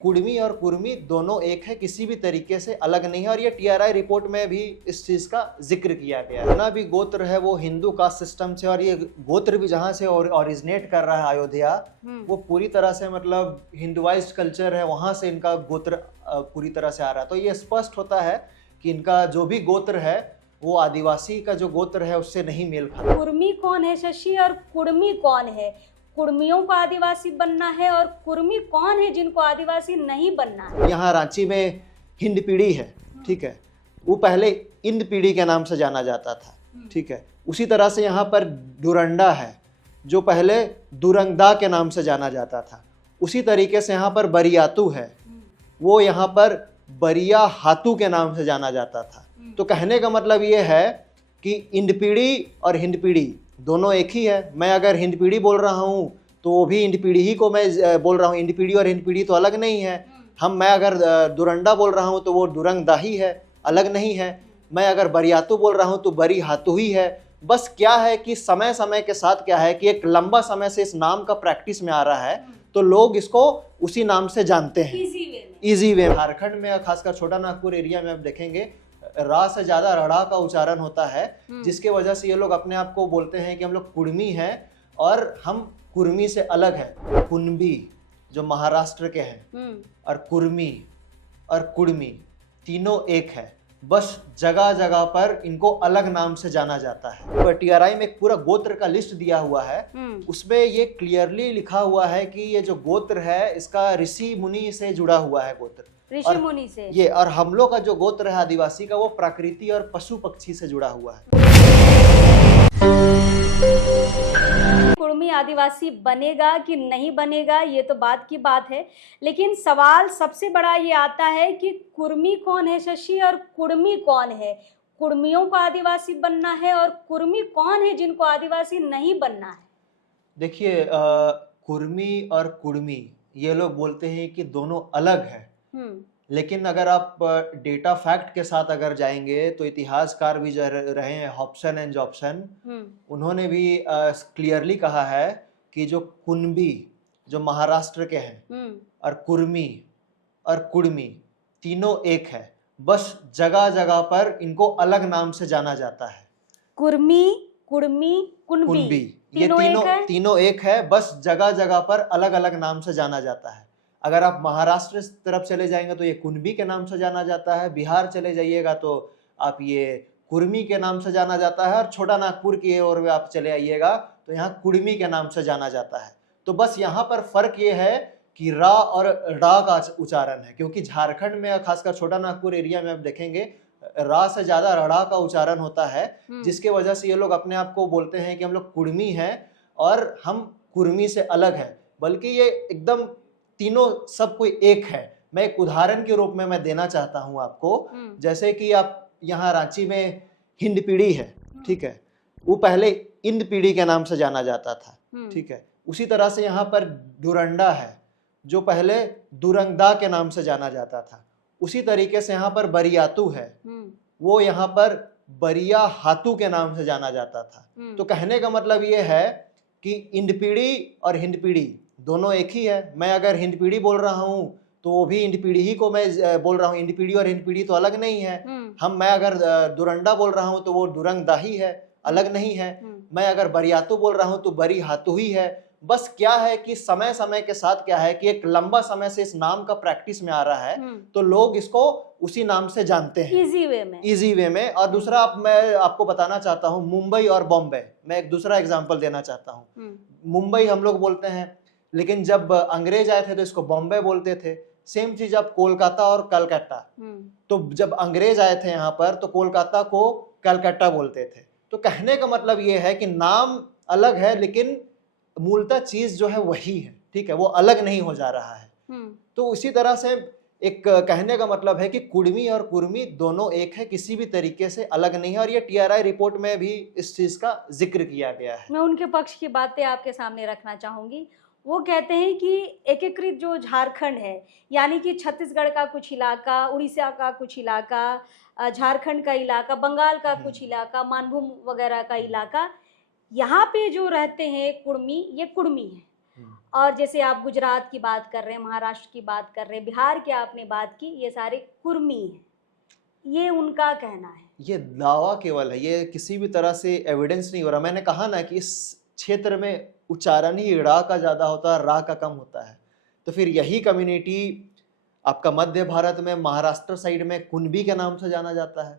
कुर्मी और कुर्मी दोनों एक है, किसी भी तरीके से अलग नहीं है। और ये टीआरआई रिपोर्ट में भी इस चीज का जिक्र किया गया है। जितना भी गोत्र है वो हिंदू कास्ट सिस्टम से, और ये गोत्र भी जहाँ से ओरिजिनेट कर रहा है अयोध्या, वो पूरी तरह से मतलब हिंदुआइज्ड कल्चर है, वहां से इनका गोत्र पूरी तरह से आ रहा है। तो ये स्पष्ट होता है कि इनका जो भी गोत्र है वो आदिवासी का जो गोत्र है उससे नहीं मेल खाता। कुर्मी कौन है शशि और कुर्मी कौन है? कुर्मियों को आदिवासी बनना है और कुर्मी कौन है जिनको आदिवासी नहीं बनना है? यहाँ रांची में हिंद पीढ़ी है, ठीक है, वो पहले इंद पीढ़ी के नाम से जाना जाता था, ठीक है। उसी तरह से यहाँ पर डुरंडा है जो पहले दुरंगदा के नाम से जाना जाता था। उसी तरीके से यहाँ पर बरियातू है, वो यहाँ पर बरिया हातू के नाम से जाना जाता था। तो कहने का मतलब ये है कि इंद पीढ़ी और हिंद पीढ़ी दोनों एक ही है। मैं अगर हिंद पीढ़ी बोल रहा हूँ तो वो भी इंद पीढ़ी ही को मैं बोल रहा हूँ। इंद पीढ़ी और हिंद पीढ़ी तो अलग नहीं है। मैं अगर दुरंडा बोल रहा हूँ तो वो दुरंगदा ही है, अलग नहीं है। मैं अगर बरियातू बोल रहा हूँ तो बरी हातू ही है। बस क्या है कि समय समय के साथ क्या है कि एक लंबा समय से इस नाम का प्रैक्टिस में आ रहा है, तो लोग इसको उसी नाम से जानते हैं, इजी वे। झारखंड में खासकर छोटा नागपुर एरिया में आप देखेंगे रा से ज्यादा रड़ा का उच्चारण होता है, जिसके वजह से ये लोग अपने आप को बोलते हैं कि हम लोग कुर्मी हैं और हम कुर्मी से अलग है। कुनबी जो महाराष्ट्र के हैं और कुर्मी और कुर्मी तीनों एक है, बस जगह जगह पर इनको अलग नाम से जाना जाता है। तो टीआरआई में एक पूरा गोत्र का लिस्ट दिया हुआ है, उसमें ये क्लियरली लिखा हुआ है कि ये जो गोत्र है इसका ऋषि मुनि से जुड़ा हुआ है गोत्र, ऋषि मुनि से। ये और हम लोग का जो गोत्र है आदिवासी का वो प्रकृति और पशु पक्षी से जुड़ा हुआ है। कुर्मी आदिवासी बनेगा कि नहीं बनेगा ये तो बात की बात है, लेकिन सवाल सबसे बड़ा ये आता है कि कुर्मी कौन है शशि और कुर्मी कौन है? कुर्मियों को आदिवासी बनना है और कुर्मी कौन है जिनको आदिवासी नहीं बनना है? देखिए कुर्मी और कुर्मी ये लोग बोलते हैं कि दोनों अलग है, लेकिन अगर आप डेटा फैक्ट के साथ अगर जाएंगे तो इतिहासकार भी जो रहे हैं हॉब्सन एंड जॉब्सन, उन्होंने भी क्लियरली कहा है कि जो कुनबी जो महाराष्ट्र के हैं और कुर्मी और कुर्मी तीनों एक है, बस जगह जगह पर इनको अलग नाम से जाना जाता है। कुर्मी, कुर्मी, कुनबी ये तीनों एक है, बस जगह जगह पर अलग अलग नाम से जाना जाता है। अगर आप महाराष्ट्र तरफ चले जाएंगे तो ये कुनबी के नाम से जाना जाता है, बिहार चले जाइएगा तो आप ये कुर्मी के नाम से जाना जाता है, और छोटा नागपुर की ओर में आप चले आइएगा तो यहाँ कुर्मी के नाम से जाना जाता है। तो बस यहाँ पर फर्क ये है कि रा और डा का उच्चारण है, क्योंकि झारखंड में खासकर छोटा नागपुर एरिया में आप देखेंगे रा से ज्यादा रड़ा का उच्चारण होता है, जिसके वजह से ये लोग अपने आप को बोलते हैं कि हम लोग कुर्मी हैं और हम कुर्मी से अलग है, बल्कि ये एकदम तीनों सब कोई एक है। मैं एक उदाहरण के रूप में मैं देना चाहता हूं आपको, जैसे कि आप यहाँ रांची में हिंद पीढ़ी है, ठीक है, वो पहले इंद पीढ़ी के नाम से जाना जाता था, ठीक है। उसी तरह से यहाँ पर डुरंडा है जो पहले दुरंगदा के नाम से जाना जाता था। उसी तरीके से यहाँ पर बरियातू है, वो यहाँ पर बरिया हातू के नाम से जाना जाता था। तो कहने का मतलब ये है कि इंद पीढ़ी और हिंद पीढ़ी दोनों एक ही है। मैं अगर हिंद पीढ़ी बोल रहा हूँ तो वो भी इंद पीढ़ी ही को मैं बोल रहा हूँ। इंद पीढ़ी और हिंद पीढ़ी तो अलग नहीं है। मैं अगर दुरंडा बोल रहा हूँ तो वो दुरंगदा ही है, अलग नहीं है। मैं अगर बरियातू बोल रहा हूँ तो बरी हातू ही है। बस क्या है कि समय समय के साथ क्या है कि एक लंबा समय से इस नाम का प्रैक्टिस में आ रहा है, तो लोग इसको उसी नाम से जानते हैं, इजी वे में। और दूसरा मैं आपको बताना चाहता हूँ मुंबई और बॉम्बे, मैं एक दूसरा एग्जाम्पल देना चाहता हूँ। मुंबई हम लोग बोलते हैं, लेकिन जब अंग्रेज आए थे तो इसको बॉम्बे बोलते थे। सेम चीज अब कोलकाता और कलकत्ता, तो जब अंग्रेज आए थे यहाँ पर तो कोलकाता को कलकत्ता बोलते थे। तो कहने का मतलब ये है कि नाम अलग है लेकिन मूलतः चीज जो है वही है, ठीक है, वो अलग नहीं हो जा रहा है। तो इसी तरह से एक कहने का मतलब है कि कुर्मी और कुर्मी दोनों एक है, किसी भी तरीके से अलग नहीं है। और ये टीआरआई रिपोर्ट में भी इस चीज का जिक्र किया गया है। मैं उनके पक्ष की बातें आपके सामने रखना चाहूंगी। वो कहते हैं कि एकीकृत जो झारखंड है, यानी कि छत्तीसगढ़ का कुछ इलाका, उड़ीसा का कुछ इलाका, झारखंड का इलाका, बंगाल का कुछ इलाका, मानभूम वगैरह का इलाका, यहाँ पे जो रहते हैं कुर्मी, ये कुर्मी है। और जैसे आप गुजरात की बात कर रहे हैं, महाराष्ट्र की बात कर रहे हैं, बिहार की आपने बात की, ये सारे कुर्मी हैं, ये उनका कहना है। ये दावा केवल है, ये किसी भी तरह से एविडेंस नहीं हो रहा। मैंने कहा ना कि इस क्षेत्र में उच्चारण ही रा का ज्यादा होता है, रा का कम होता है। तो फिर यही कम्युनिटी आपका मध्य भारत में, महाराष्ट्र साइड में कुनबी के नाम से जाना जाता है।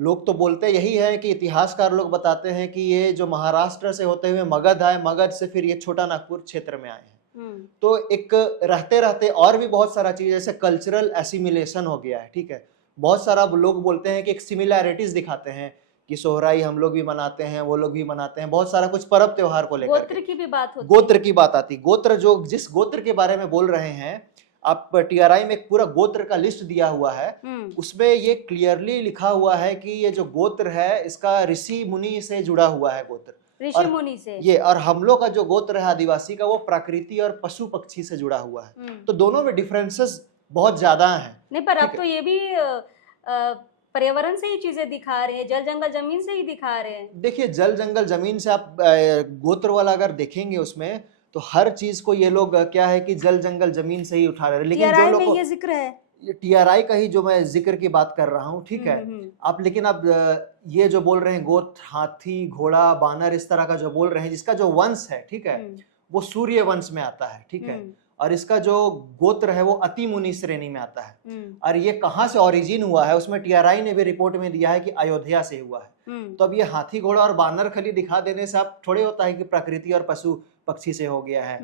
लोग तो बोलते यही है कि इतिहासकार लोग बताते हैं कि ये जो महाराष्ट्र से होते हुए मगध आए, मगध से फिर ये छोटा नागपुर क्षेत्र में आए हैं। तो एक रहते रहते और भी बहुत सारा चीज, जैसे कल्चरल एसिमिलेशन हो गया है, ठीक है। बहुत सारा लोग बोलते हैं कि एक सिमिलैरिटीज दिखाते हैं कि सोहराई हम लोग भी मनाते हैं, वो लोग भी मनाते हैं, बहुत सारा कुछ पर्व त्योहार को लेकर। गोत्र की भी बात होती है। गोत्र की बात आती, गोत्र जो जिस गोत्र के बारे में बोल रहे हैं आप, टीआरआई में एक पूरा गोत्र का लिस्ट दिया हुआ है, उसमें ये क्लियरली लिखा हुआ है कि ये जो गोत्र है इसका ऋषि मुनि से जुड़ा हुआ है गोत्र, ऋषि मुनि से ये। और हम लोग का जो गोत्र है आदिवासी का, वो प्रकृति और पशु पक्षी से जुड़ा हुआ है। तो दोनों में डिफरेंसेस बहुत ज्यादा हैं। नहीं, पर अब तो ये भी पर्यावरण से ही चीजें दिखा रहे हैं, जल जंगल जमीन से ही दिखा रहे हैं। देखिए, जल जंगल जमीन से आप गोत्र वाला अगर देखेंगे उसमें, तो हर चीज को ये लोग क्या है कि जल जंगल जमीन से ही उठा रहे हैं। लेकिन जो लोग, ये जिक्र है, टीआरआई का ही जो मैं जिक्र की बात कर रहा हूँ, ठीक है। आप लेकिन आप ये जो बोल रहे हैं गोत्र, हाथी, घोड़ा, बानर, इस तरह का जो बोल रहे हैं, जिसका जो वंश है, ठीक है, वो सूर्य वंश में आता है, ठीक है। और इसका जो गोत्र है वो अति मुनि श्रेणी में आता है। और ये कहाँ से ओरिजिन हुआ है, उसमें टीआरआई ने भी रिपोर्ट में दिया है कि अयोध्या से हुआ है। तो अब ये हाथी, घोड़ा और बानर खली दिखा देने से आप थोड़े होता है कि प्रकृति और पशु पक्षी से हो गया है।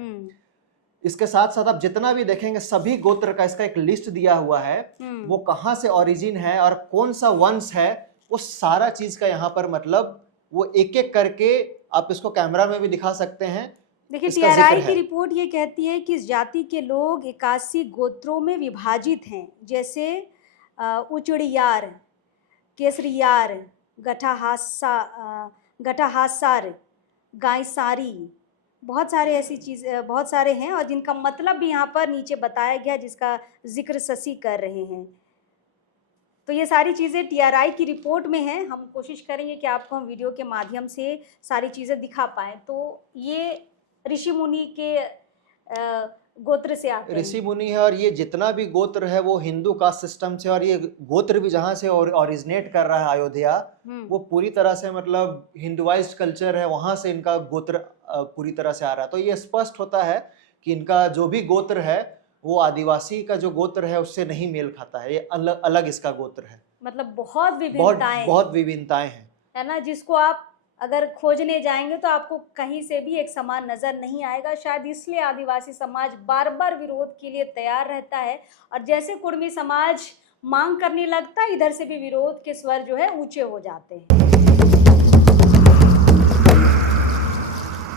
इसके साथ साथ आप जितना भी देखेंगे सभी गोत्र का इसका एक लिस्ट दिया हुआ है, वो कहाँ से ओरिजिन है और कौन सा वंश है, वो सारा चीज का यहाँ पर मतलब वो एक एक करके आप इसको कैमरा में भी दिखा सकते हैं। देखिए, टीआरआई की रिपोर्ट ये कहती है कि इस जाति के लोग 81 गोत्रों में विभाजित हैं, जैसे उचड़ियार, केसरियार, गठाहासार, गायसारी, बहुत सारे ऐसी चीज, बहुत सारे हैं, और जिनका मतलब भी यहाँ पर नीचे बताया गया, जिसका जिक्र शशि कर रहे हैं। तो ये सारी चीज़ें टीआरआई की रिपोर्ट में हैं। हम कोशिश करेंगे कि आपको हम वीडियो के माध्यम से सारी चीज़ें दिखा पाएँ। तो ये ऋषि मुनि के गोत्र से आते हैं, ऋषि मुनि है, और ये जितना भी गोत्र है वो हिंदू कास्ट सिस्टम से, और ये गोत्र भी जहाँ से ओरिजिनेट कर रहा है अयोध्या, वो पूरी तरह से मतलब हिंदुआइज्ड कल्चर है, वहां से इनका गोत्र पूरी तरह से आ रहा है। तो ये स्पष्ट होता है कि इनका जो भी गोत्र है वो आदिवासी का जो गोत्र है उससे नहीं मेल खाता है, ये अलग अलग इसका गोत्र है। मतलब बहुत विभिन्नताएं, बहुत विभिन्नताएं हैं, है ना, जिसको आप अगर खोजने जाएंगे तो आपको कहीं से भी एक समान नजर नहीं आएगा। शायद इसलिए आदिवासी समाज बार बार विरोध के लिए तैयार रहता है, और जैसे कुर्मी समाज मांग करने लगता है, इधर से भी विरोध के स्वर जो है ऊंचे हो जाते हैं।